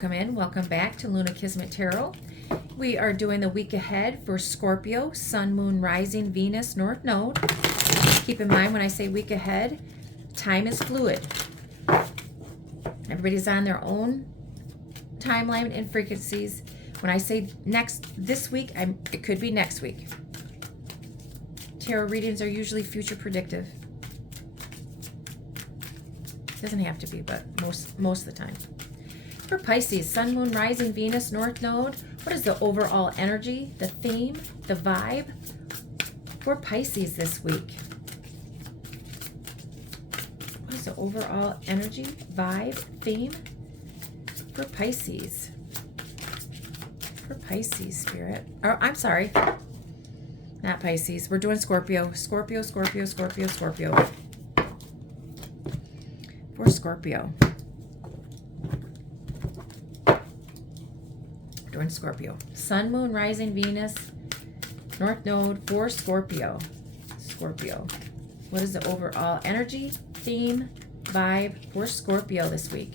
Welcome back to Luna Kismet Tarot. We are doing the week ahead for Scorpio, Sun, Moon, Rising, Venus, North Node. Keep in mind when I say week ahead, time is fluid. Everybody's on their own timeline and frequencies. When I say this week, it could be next week. Tarot readings are usually future predictive. Doesn't have to be, but most of the time. For Pisces, Sun, Moon, Rising, Venus, North Node, what is the overall energy, the theme, the vibe for Pisces this week? What is the overall energy, vibe, theme for Pisces? For Pisces, Spirit. Oh, I'm sorry. Not Pisces. We're doing Scorpio. Scorpio. For Scorpio. Doing Scorpio. Sun, Moon, Rising, Venus, North Node for Scorpio. What is the overall energy, theme, vibe for Scorpio this week?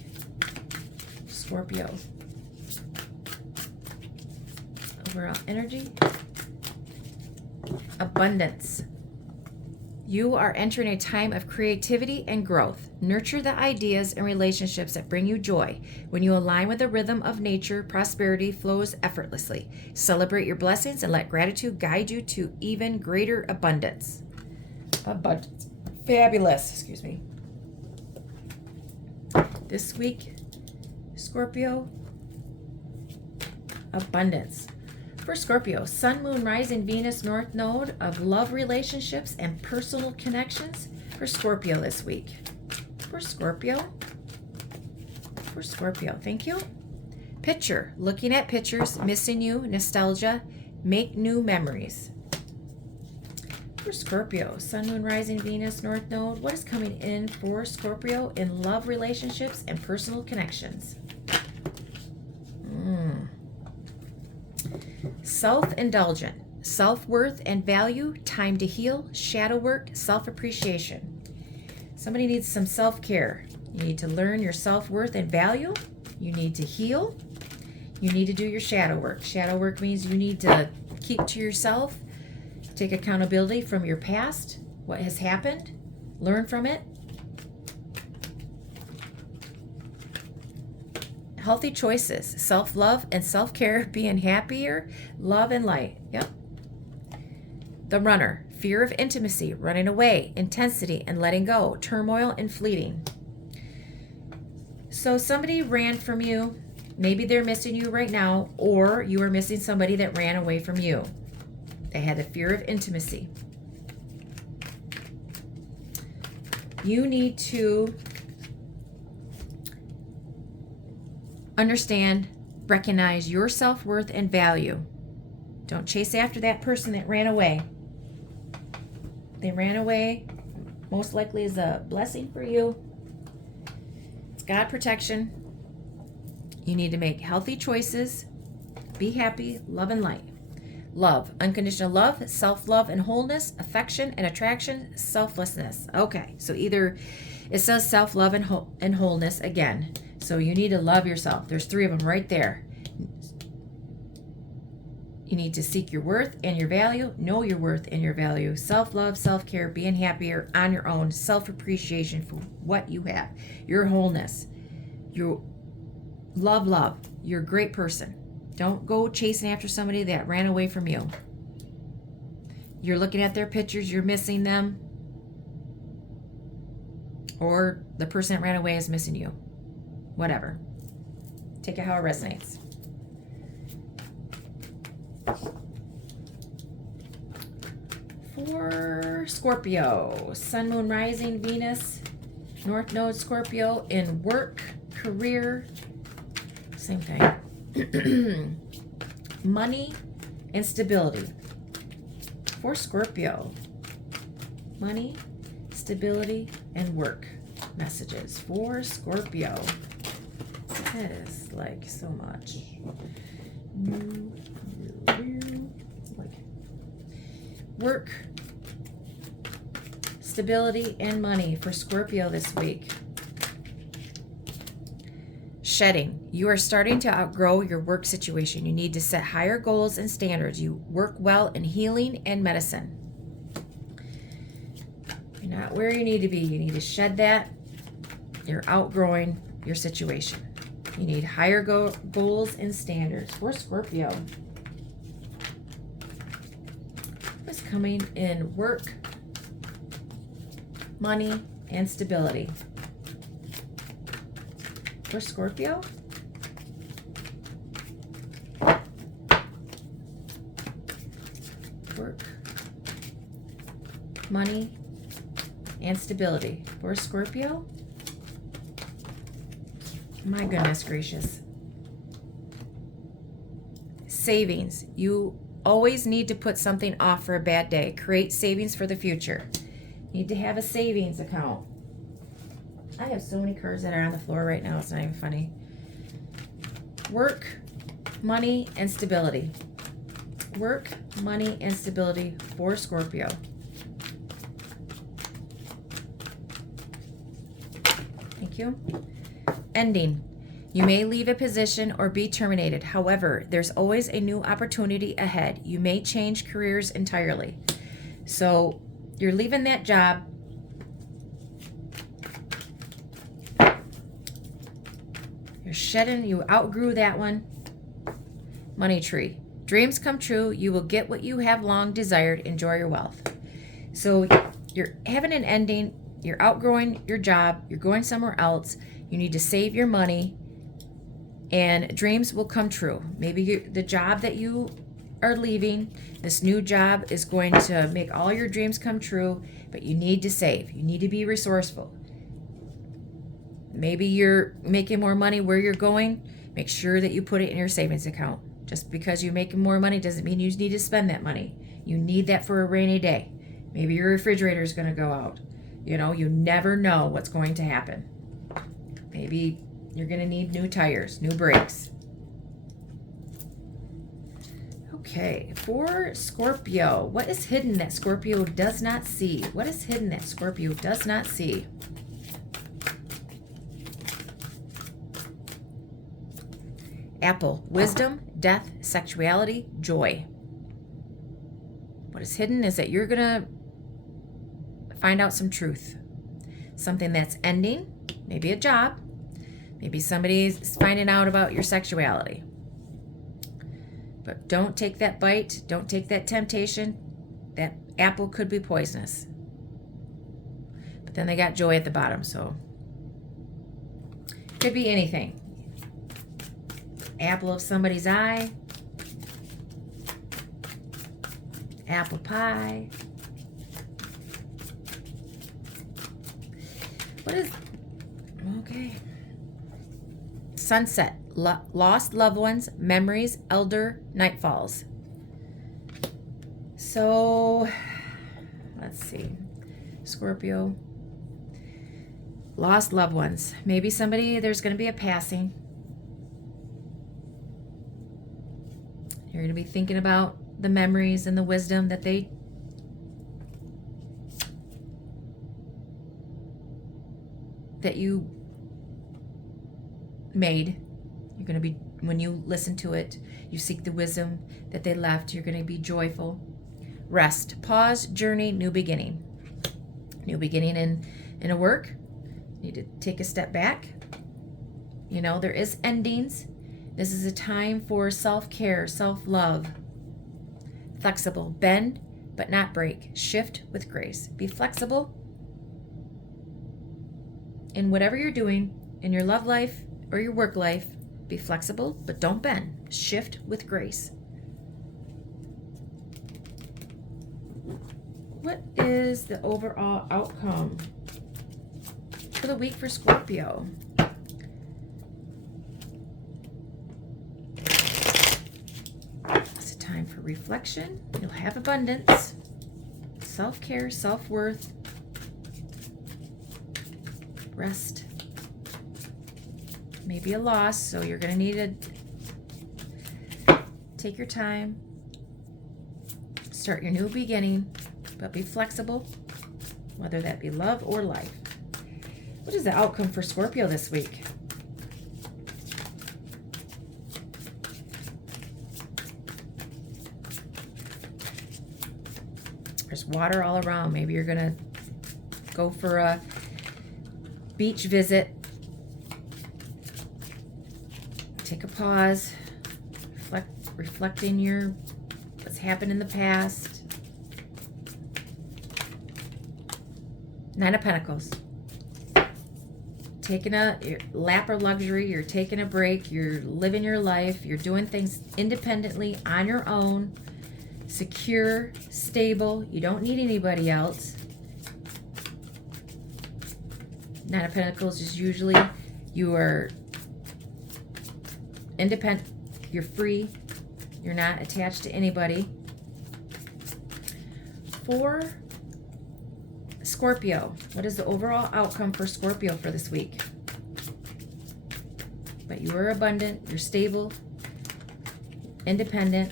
Scorpio. Overall energy. Abundance. You are entering a time of creativity and growth. Nurture the ideas and relationships that bring you joy. When you align with the rhythm of nature, prosperity flows effortlessly. Celebrate your blessings and let gratitude guide you to even greater abundance. Fabulous. Excuse me. This week, Scorpio, abundance. For Scorpio, Sun, Moon, Rising, Venus, North Node of love relationships and personal connections for Scorpio this week. For Scorpio, thank you. Picture, looking at pictures, missing you, nostalgia, make new memories. For Scorpio, Sun, Moon, Rising, Venus, North Node, what is coming in for Scorpio in love relationships and personal connections? Self-indulgent, self-worth and value, time to heal, shadow work, self-appreciation. Somebody needs some self-care. You need to learn your self-worth and value. You need to heal. You need to do your shadow work. Shadow work means you need to keep to yourself, take accountability from your past, what has happened, learn from it. Healthy choices, self-love and self-care, being happier, love and light. Yep. The runner, fear of intimacy, running away, intensity and letting go, turmoil and fleeting. So somebody ran from you. Maybe they're missing you right now, or you are missing somebody that ran away from you. They had the fear of intimacy. You need to understand, recognize your self-worth and value. Don't chase after that person that ran away. They ran away, most likely is a blessing for you. It's God protection. You need to make healthy choices. Be happy, love and light. Love, unconditional love, self-love and wholeness, affection and attraction, selflessness. Okay, so either it says self-love and wholeness again. So you need to love yourself. There's 3 of them right there. You need to seek your worth and your value, know your worth and your value, self-love, self-care, being happier on your own, self-appreciation for what you have, your wholeness, your love. You're a great person. Don't go chasing after somebody that ran away from you. You're looking at their pictures, you're missing them, or the person that ran away is missing you. Whatever. Take it how it resonates. For Scorpio, Sun, Moon, Rising, Venus, North Node, Scorpio in work, career, same thing. Money and stability. For Scorpio, money, stability, and work messages for Scorpio. That is like so much. Work, stability, and money for Scorpio this week. Shedding. You are starting to outgrow your work situation. You need to set higher goals and standards. You work well in healing and medicine. You're not where you need to be. You need to shed that. You're outgrowing your situation. You need higher goals and standards. For Scorpio, what's coming in work, money, and stability? For Scorpio, work, money, and stability. For Scorpio, my goodness gracious. Savings. You always need to put something off for a bad day. Create savings for the future. Need to have a savings account. I have so many cards that are on the floor right now. It's not even funny. Work, money, and stability. Work, money, and stability for Scorpio. Thank you. Ending. You may leave a position or be terminated. However, there's always a new opportunity ahead. You may change careers entirely. So you're leaving that job. You're shedding. You outgrew that one. Money tree. Dreams come true. You will get what you have long desired. Enjoy your wealth. So you're having an ending. You're outgrowing your job. You're going somewhere else. You need to save your money. And dreams will come true. Maybe the job that you are leaving, this new job is going to make all your dreams come true, but you need to save. You need to be resourceful. Maybe you're making more money where you're going. Make sure that you put it in your savings account. Just because you're making more money doesn't mean you need to spend that money. You need that for a rainy day. Maybe your refrigerator is going to go out. You know, you never know what's going to happen. Maybe you're going to need new tires, new brakes. Okay, for Scorpio, what is hidden that Scorpio does not see? What is hidden that Scorpio does not see? Apple, wisdom, death, sexuality, joy. What is hidden is that you're going to find out some truth. Something that's ending, maybe a job, maybe somebody's finding out about your sexuality. But don't take that bite, don't take that temptation. That apple could be poisonous. But then they got joy at the bottom, so could be anything. Apple of somebody's eye, apple pie. What is, okay. Sunset, lost loved ones, memories, elder, nightfalls. So, let's see. Scorpio, lost loved ones. Maybe somebody, there's going to be a passing. You're going to be thinking about the memories and the wisdom that you made. You're going to be, when you listen to it, you seek the wisdom that they left. You're going to be joyful. Rest, pause, journey, new beginning. New beginning in a work. You need to take a step back. You know, there is endings. This is a time for self-care, self-love. Flexible, bend but not break. Shift with grace. Be flexible in whatever you're doing, in your love life or your work life. Be flexible, but don't bend. Shift with grace. What is the overall outcome for the week for Scorpio? It's a time for reflection. You'll have abundance, self-care, self-worth, rest. Maybe a loss, so you're going to need to take your time, start your new beginning, but be flexible, whether that be love or life. What is the outcome for Scorpio this week? There's water all around. Maybe you're going to go for a beach visit. Take a pause. Reflecting what's happened in the past. Nine of Pentacles. Taking a lap of luxury. You're taking a break. You're living your life. You're doing things independently on your own. Secure, stable. You don't need anybody else. Nine of Pentacles is usually you are independent. You're free. You're not attached to anybody. For Scorpio, what is the overall outcome for Scorpio for this week? But you are abundant. You're stable. Independent.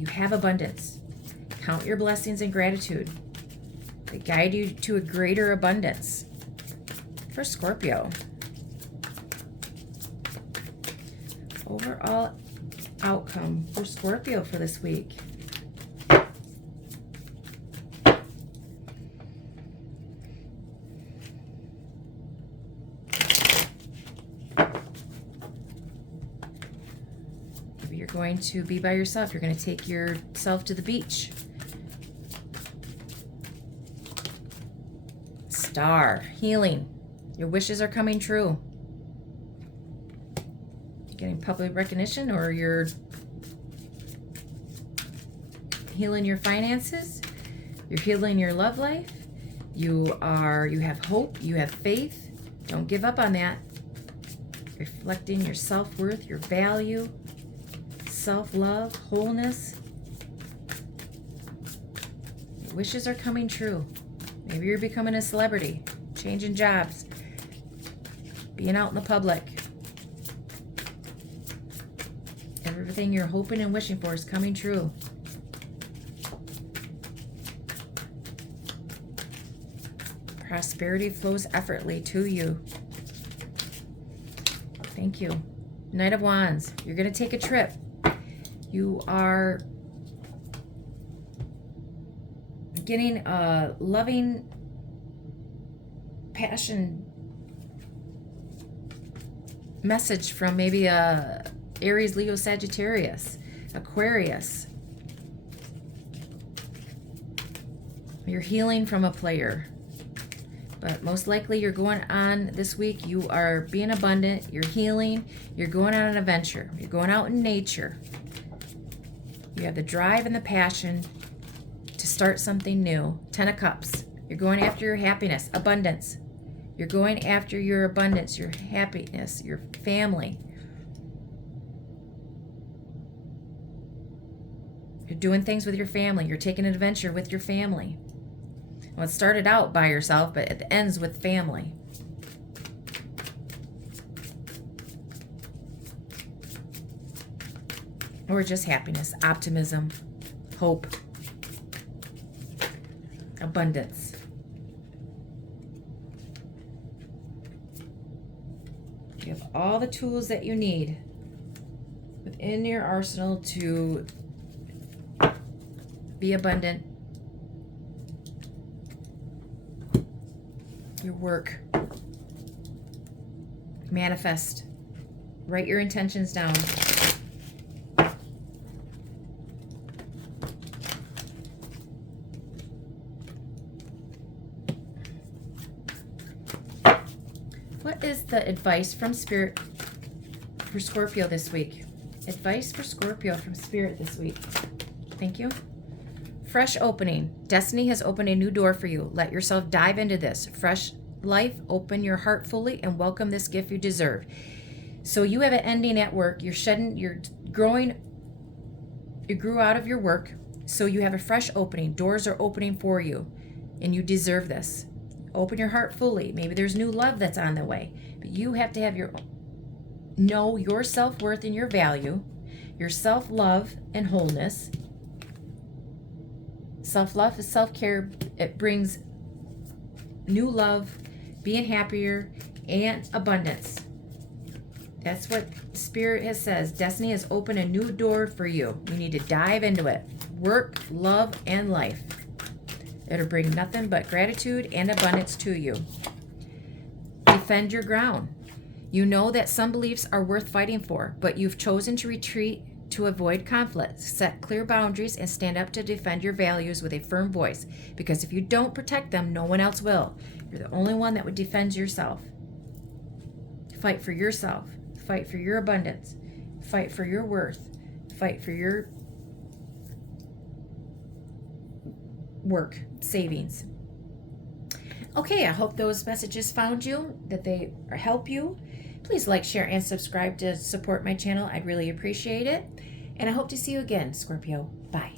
You have abundance. Count your blessings and gratitude. They guide you to a greater abundance. For Scorpio, overall outcome for Scorpio for this week. Maybe you're going to be by yourself. You're going to take yourself to the beach. Star, healing. Your wishes are coming true. Getting public recognition, or you're healing your finances. You're healing your love life. You have hope. You have faith. Don't give up on that. Reflecting your self-worth, your value, self-love, wholeness. Your wishes are coming true. Maybe you're becoming a celebrity, changing jobs, being out in the public. Everything you're hoping and wishing for is coming true. Prosperity flows effortlessly to you. Thank you. Knight of Wands. You're going to take a trip. You are getting a loving passion message from maybe a Aries, Leo, Sagittarius, Aquarius. You're healing from a player. But most likely you're going on this week. You are being abundant. You're healing. You're going on an adventure. You're going out in nature. You have the drive and the passion to start something new. 10 of Cups. You're going after your happiness, abundance. You're going after your abundance, your happiness, your family. You're doing things with your family. You're taking an adventure with your family. Well, it started out by yourself, but it ends with family. Or just happiness, optimism, hope, abundance. You have all the tools that you need within your arsenal to be abundant. Your work. Manifest. Write your intentions down. What is the advice from Spirit for Scorpio this week? Advice for Scorpio from Spirit this week. Thank you. Fresh opening. Destiny has opened a new door for you. Let yourself dive into this. Fresh life. Open your heart fully and welcome this gift you deserve. So you have an ending at work. You grew out of your work. So you have a fresh opening. Doors are opening for you and you deserve this. Open your heart fully. Maybe there's new love that's on the way. But you have to know your self-worth and your value, your self-love and wholeness. Self-love is self-care. It brings new love, being happier, and abundance. That's what Spirit says. Destiny has opened a new door for you. You need to dive into it. Work, love, and life. It'll bring nothing but gratitude and abundance to you. Defend your ground. You know that some beliefs are worth fighting for, but you've chosen to retreat to avoid conflict. Set clear boundaries and stand up to defend your values with a firm voice, because if you don't protect them, no one else will. You're the only one that would defend yourself. Fight for yourself. Fight for your abundance. Fight for your worth. Fight for your work, savings. Okay, I hope those messages found you, that they help you. Please like, share, and subscribe to support my channel. I'd really appreciate it. And I hope to see you again, Scorpio. Bye.